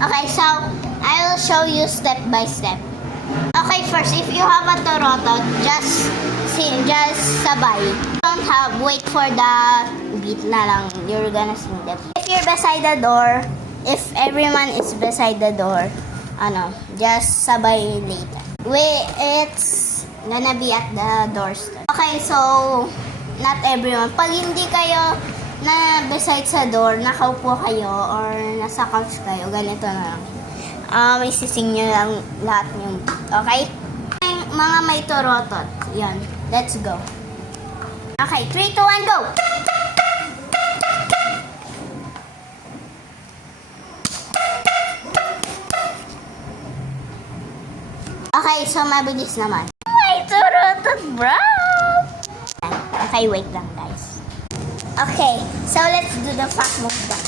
Okay, so I will show you step by step. Okay, first, if you have a torotot, just sabay. Don't have, wait for the beat na lang. You're gonna sing them. If you're beside the door, if everyone is beside the door, just sabay later. It's gonna be at the doorstep. Okay, so, not everyone. Pag hindi kayo na beside sa door, nakaupo kayo, or nasa couch kayo, ganito na lang. Isising nyo lang lahat yung beat. Okay? Mga may torotot. Yan. Let's go. Okay, 3, 2, 1, go! Okay, so mabilis naman. May torotot, bro! Okay, wait lang, guys. Okay, so let's do the fast move back.